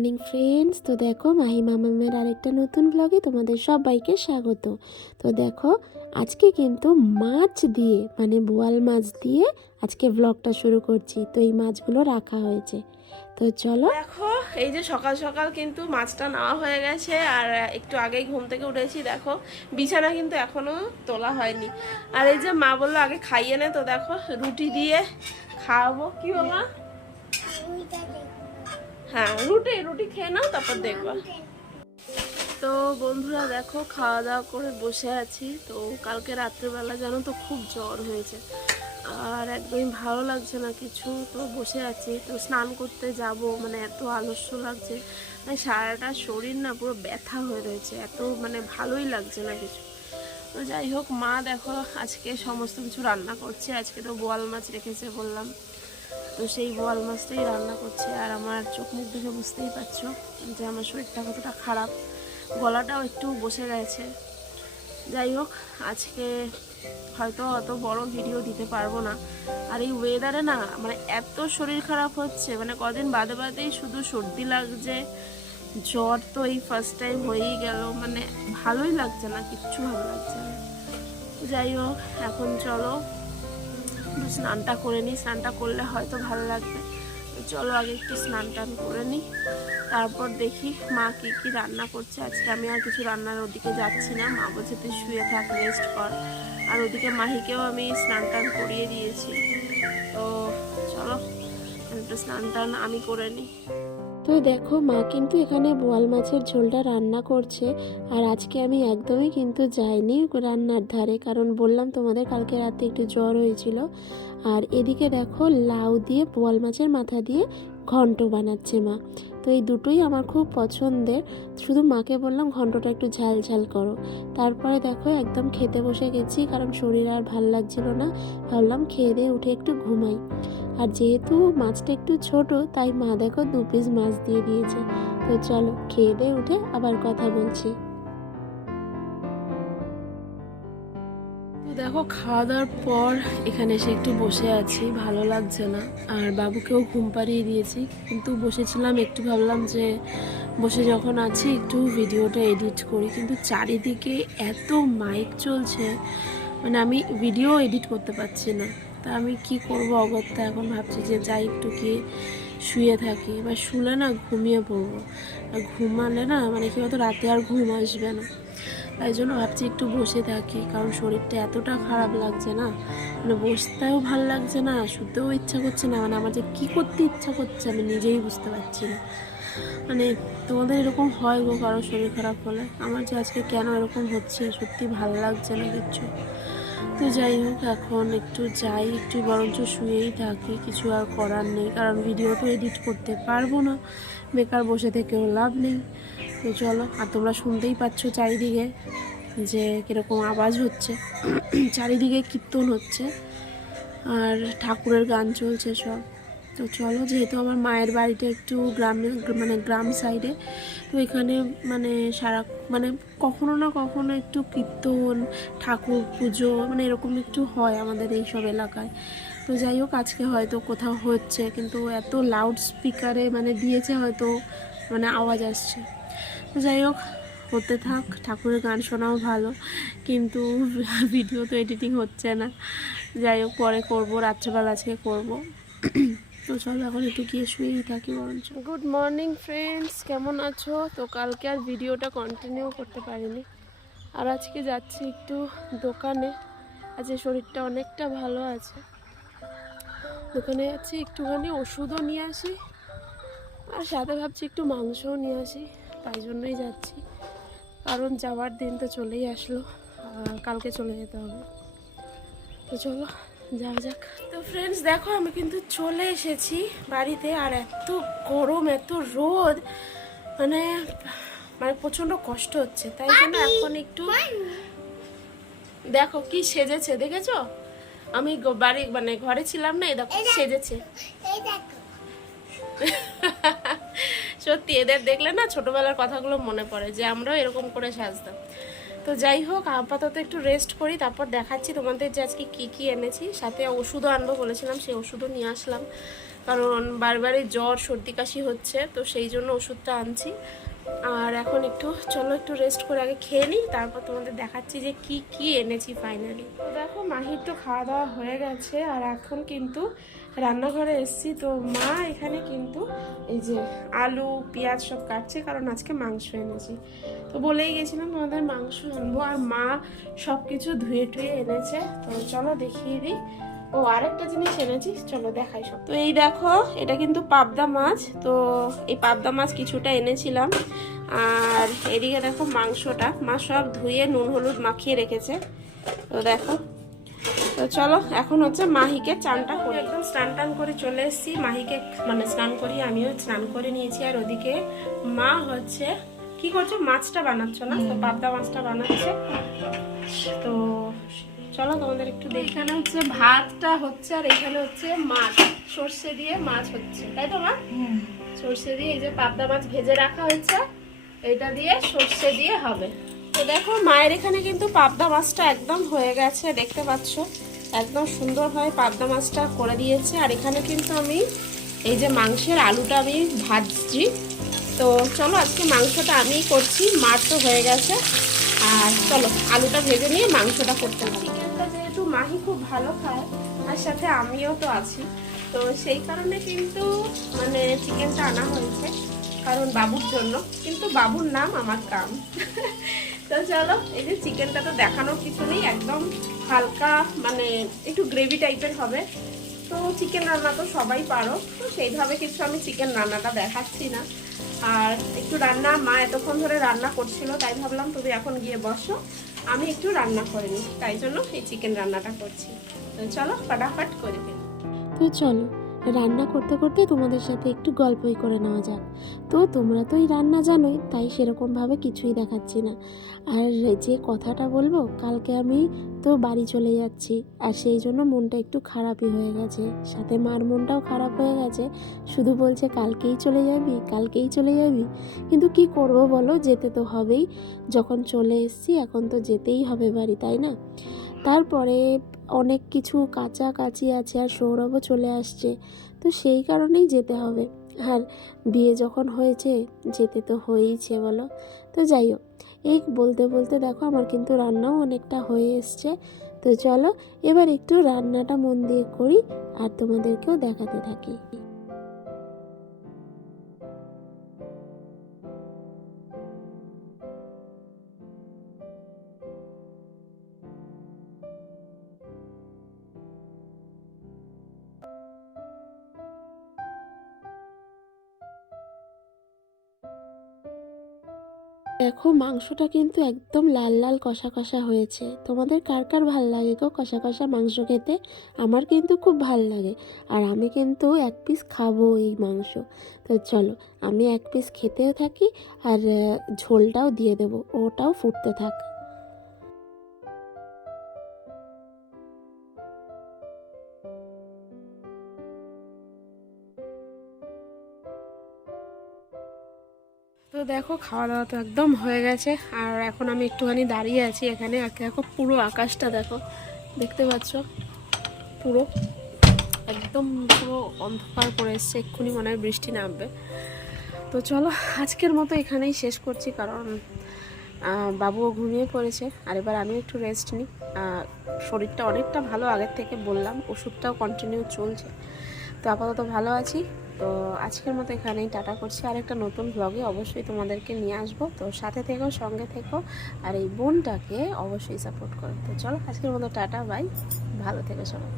Morning friends. তো দেখো মাহি মামামের আরেকটা নতুন ব্লগে তোমাদের সবাইকে স্বাগত। তো দেখো আজকে কিন্তু মাছ দিয়ে মানে বোয়াল মাছ দিয়ে আজকে ব্লগটা শুরু করছি। তো এই মাছগুলো রাখা হয়েছে, তো চলো। দেখো এই যে সকাল সকাল কিন্তু মাছটা নেওয়া হয়ে গেছে, আর একটু আগেই ঘুম থেকে উঠেছি। দেখো বিছানা কিন্তু এখনো তোলা হয়নি। আর এই যে মা বললো আগে খাইয়ে নে, তো দেখো রুটি দিয়ে খাওয়াবো। কি বাবা? হ্যাঁ, রুটি রুটি খেয়ে নাও, তারপর দেখবা। তো বন্ধুরা দেখো খাওয়া দাওয়া করে বসে আছি। তো কালকে রাত্রেবেলা জানো তো খুব জ্বর হয়েছে, আর একদমই ভালো লাগছে না কিছু। তো বসে আছি, তো স্নান করতে যাব, মানে এত আলস্য লাগছে, মানে সারাটা শরীর না পুরো ব্যথা হয়ে রয়েছে, এত মানে ভালোই লাগছে না কিছু। তো যাই হোক, মা দেখো আজকে সমস্ত কিছু রান্না করছে। আজকে তো বোয়াল মাছ রেখেছে বললাম, তো সেই বোয়াল মাছটাই রান্না করছে। আর আমার চোখ মুখ দেখে বুঝতেই পারছো যে আমার শরীরটা কতটা খারাপ, গলাটাও একটু বসে গেছে। যাই হোক, আজকে হয়তো অত বড় ভিডিও দিতে পারবো না। আর এই ওয়েদারে না মানে এত শরীর খারাপ হচ্ছে, মানে কদিন বাদে বাদেই শুধু সর্দি লাগছে, জ্বর তো এই ফার্স্ট টাইম হয়েই গেল, মানে ভালোই লাগছে না, কিচ্ছু ভালো লাগছে না। যাই হোক, এখন চলো স্নানটা করে নিই, স্নানটা করলে হয়তো ভালো লাগবে। চলো আগে একটু স্নান টান করে নিই, তারপর দেখি মা কি কি রান্না করছে। আজকে আমি আর কিছু রান্নার ওদিকে যাচ্ছি না, মা বলছে তুই শুয়ে থাক, রেস্ট কর। আর ওদিকে মাহিকেও আমি স্নান টান করিয়ে দিয়েছি। তো চলো একটু স্নান টান আমি করে নিই। তো দেখো মা কিন্তু এখানে বোয়াল মাছের ঝোলটা রান্না করছে। আর আজকে আমি একদমই কিন্তু যাইনি রান্নার ধারে, কারণ বললাম তোমাদের কালকে রাতে একটু জ্বর হয়েছিল। আর এদিকে দেখো লাউ দিয়ে বোয়াল মাছের মাথা দিয়ে ঘন্ট বানাচ্ছে মা। তো এই দুটোই আমার খুব পছন্দের, শুধু মাকে বললাম ঘন্টটা একটু ঝাল ঝাল করো। তারপরে দেখো একদম খেতে বসে গেছি, কারণ শরীর আর ভাল লাগছিল না, ভাবলাম খেয়ে দিয়ে উঠে একটু ঘুমাই। আর যেহেতু মাছটা একটু ছোট, তাই মা দেখো 2 পিস মাছ দিয়ে দিয়েছে। তো চলো খেয়ে দিয়ে উঠে আবার কথা বলছি। তো দেখো খাওয়া দাওয়ার পর এখানে এসে একটু বসে আছি, ভালো লাগছে না। আর বাবুকেও ঘুম পাড়িয়ে দিয়েছি, কিন্তু বসেছিলাম একটু, ভাবলাম যে বসে যখন আছি একটু ভিডিওটা এডিট করি। কিন্তু চারিদিকে এত মাইক চলছে, মানে আমি ভিডিও এডিট করতে পারছি না। তা আমি কি করব অগত্যা, এখন ভাবছি যে যাই একটু কি শুয়ে থাকি, বা শুলে না ঘুমিয়ে পড়বো। আর ঘুমালে না মানে কি হয়তো রাতে আর ঘুম আসবে না, তাই জন্য ভাবছি একটু বসে থাকি। কারণ শরীরটা এতটা খারাপ লাগছে না, মানে বসতেও ভাল লাগছে না, শুতেও ইচ্ছা করছে না, মানে আমার যে কী করতে ইচ্ছা করছে আমি নিজেই বুঝতে পারছি না। মানে তোমাদের এরকম হয় গো কারো শরীর খারাপ হলে? আমার যে আজকে কেন এরকম হচ্ছে সত্যি ভালো লাগছে না কিচ্ছু। তো যাই হোক, এখন একটু যাই, একটু বরঞ্চ শুয়েই থাকি, কিছু আর করার নেই, কারণ ভিডিও তো এডিট করতে পারবো না, বেকার বসে থেকেও লাভ নেই। তো চলো, আর তোমরা শুনতেই পাচ্ছ চারিদিকে যে কীরকম আওয়াজ হচ্ছে, চারিদিকে কীর্তন হচ্ছে আর ঠাকুরের গান চলছে সব। তো চলো, যেহেতু আমার মায়ের বাড়িটা একটু গ্রামে, মানে গ্রাম সাইডে, তো এখানে মানে সারা মানে কখনো না কখনো একটু কীর্তন, ঠাকুর পুজো মানে এরকম একটু হয় আমাদের এই সব এলাকায়। তো যাই হোক, আজকে হয়তো কোথাও হচ্ছে, কিন্তু এত লাউড স্পিকারে মানে দিয়েছে হয়তো, মানে আওয়াজ আসছে। তো যাই হোক, হতে থাক, ঠাকুরের গান শোনাও ভালো, কিন্তু ভিডিও তো এডিটিং হচ্ছে না। যাই হোক, পরে করবো, রাত্রেবেলা আজকে করবো। তো চলো এখন একটু গিয়ে শুয়েই থাকি বরঞ্চ। গুড মর্নিং ফ্রেন্ডস, কেমন আছো? তো কালকে আর ভিডিওটা কন্টিনিউ করতে পারিনি, আর আজকে যাচ্ছি একটু দোকানে। আজকে শরীরটা অনেকটা ভালো আছে, দোকানে যাচ্ছি, একটুখানি ওষুধও নিয়ে আসি, আর সাথে ভাবছি একটু মাংসও নিয়ে আসি। তাই জন্যই যাচ্ছি, কারণ যাওয়ার দিন তো চলেই আসলো, কালকে চলে যেতে হবে। তো চলো যাওয়া যাক। তো ফ্রেন্ডস দেখো, আমি কিন্তু চলে এসেছি বাড়িতে, আর এত গরম, এত রোদ, মানে মানে প্রচণ্ড কষ্ট হচ্ছে। তাই জন্য এখন একটু দেখো কি সেজেছে, দেখেছো? আমি বাড়ি মানে ঘরে ছিলাম না, এই দেখো সেজেছে। সত্যি এদের দেখলে না ছোটবেলার কথাগুলো মনে পড়ে, যে আমরাও এরকম করে সাজতাম। তো যাই হোক, আপাতত একটু রেস্ট করি, তারপর দেখাচ্ছি তোমাদের যে আজকে কী কী এনেছি। সাথে ওষুধও আনবো বলেছিলাম, সেই ওষুধও নিয়ে আসলাম। কারণ বারবারই জ্বর সর্দি কাশি হচ্ছে, তো সেই জন্য ওষুধটা আনছি। আর এখন চলো একটু রেস্ট করে আগে খেয়ে নিই, তারপর তোমাদের দেখাচ্ছি যে কি কি এনেছি ফাইনালি। তো দেখো মাহির তো খাওয়া দাওয়া হয়ে গেছে, আর এখন কিন্তু রান্নাঘরে এসেছি। তো মা এখানে কিন্তু এই যে আলু পেঁয়াজ সব কাটছে, কারণ আজকে মাংস এনেছি। তো বলেই গেছিলাম তোমাদের মাংস আনবো, আর মা সব কিছু ধুয়ে টুয়ে এনেছে। তো চলো দেখিয়ে দিই। ও আরেকটা জিনিস এনেছি, চলো দেখাই সব। তো এই দেখো, এটা কিন্তু পাবদা মাছ। তো এই পাবদা মাছ কিছুটা এনেছিলাম, আর এদিকে দেখো মাংসটা মা সব ধুয়ে নুন হলুদ মাখিয়ে রেখেছে। তো দেখো, তো চলো এখন হচ্ছে মাহিকে চানটা করে, একদম স্নান টান করে চলে এসেছি। মাহিকে মানে স্নান করি, আমিও স্নান করে নিয়েছি। আর ওদিকে মা হচ্ছে কি করছে, মাছটা বানাচ্ছ না? তো পাবদা মাছটা বানাচ্ছে। তো চলো তোমাদের একটু দেখি। এখানে হচ্ছে ভাতটা হচ্ছে, আর এখানে হচ্ছে মাছ, সর্ষে দিয়ে মাছ হচ্ছে, তাই তো মা? সর্ষে দিয়ে এই যে পাবদা মাছ ভেজে রাখা হয়েছে, এটা দিয়ে সর্ষে দিয়ে হবে। তো দেখো মায়ের এখানে কিন্তু পাবদা মাছটা একদম হয়ে গেছে, দেখতে পাচ্ছ একদম সুন্দরভাবে পাবদা মাছটা করে দিয়েছে। আর এখানে কিন্তু আমি এই যে মাংসের আলুটা আমি ভাজছি। তো চলো আজকে মাংসটা আমিই করছি, মার তো হয়ে গেছে। আর চলো আলুটা ভেজে নিয়ে মাংসটা করতে হবে। চিকেনটা যেহেতু মাহি খুব ভালো খায়, আর সাথে আমিও তো আছি, তো সেই কারণে কিন্তু মানে চিকেনটা আনা হয়েছে, কারণ বাবুর জন্য। কিন্তু বাবুর নাম আমার কাম। তো চলো, এই যে চিকেনটা তো দেখানোর কিছু নেই, একদম হালকা মানে একটু গ্রেভি টাইপের হবে। তো চিকেন রান্না তো সবাই পারো, তো সেইভাবে কিছু আমি চিকেন রান্নাটা দেখাচ্ছি না। আর একটু রান্না মা এতক্ষণ ধরে রান্না করছিল, তাই ভাবলাম তুমি এখন গিয়ে বসো, আমি একটু রান্না করে নিই, তাই জন্য এই চিকেন রান্নাটা করছি। তো চলো ফটাফট করে দিই। তো চলো রান্না করতে করতে তোমাদের সাথে একটু গল্পই করে নেওয়া যাক। তো তোমরা তো এই রান্না জানোই, তাই সেরকমভাবে কিছুই দেখাচ্ছি না। আর যে কথাটা বলবো, কালকে আমি তো বাড়ি চলে যাচ্ছি, আর সেই জন্য মনটা একটু খারাপই হয়ে গেছে, সাথে মার মনটাও খারাপ হয়ে গেছে। শুধু বলছে কালকেই চলে যাবি, কালকেই চলে যাবি। কিন্তু কি করব বলো, যেতে তো হবেই। যখন চলে এসেছি এখন তো যেতেই হবে বাড়ি, তাই না? তারপরে অনেক কিছু কাছাকাছি আছে, আর সৌরভও চলে আসছে, তো সেই কারণেই যেতে হবে। আর বিয়ে যখন হয়েছে যেতে তো হয়েইছে বলো। তো যাই হোক, এই বলতে বলতে দেখো আমার কিন্তু রান্নাও অনেকটা হয়ে এসছে। তো চলো এবার একটু রান্নাটা মন দিয়ে করি, আর তোমাদেরকেও দেখাতে থাকি। দেখো মাংসটা কিন্তু একদম লাল লাল কষা কষা হয়েছে। তোমাদের কার কার ভাল লাগে গো কষা কষা মাংস খেতে? আমার কিন্তু খুব ভাল লাগে, আর আমি কিন্তু এক পিস খাবো এই মাংস। তো চলো আমি এক পিস খেতেও থাকি, আর ঝোলটাও দিয়ে দেবো, ওটাও ফুটতে থাক। তো দেখো খাওয়া দাওয়া তো একদম হয়ে গেছে, আর এখন আমি একটুখানি দাঁড়িয়ে আছি এখানে। আর দেখো পুরো আকাশটা দেখো, দেখতে পাচ্ছ পুরো একদম পুরো অন্ধকার করে এসছে, এক্ষুনি মনে হয় বৃষ্টি নামবে। তো চলো আজকের মতো এখানেই শেষ করছি, কারণ বাবুও ঘুমিয়ে পড়েছে, আর এবার আমি একটু রেস্ট নিই। শরীরটা অনেকটা ভালো আগের থেকে, বললাম ওষুধটাও কন্টিনিউ চলছে, তো আপাতত ভালো আছি। তো আজকের মতো এখানেই টাটা করছি, আর একটা নতুন ব্লগে অবশ্যই তোমাদেরকে নিয়ে আসবো। তো সাথে থেকো, সঙ্গে থেকো, আর এই বোনটাকে অবশ্যই সাপোর্ট করো। তো চলো আজকের মতো টাটা, বাই, ভালো থেকো সবাই।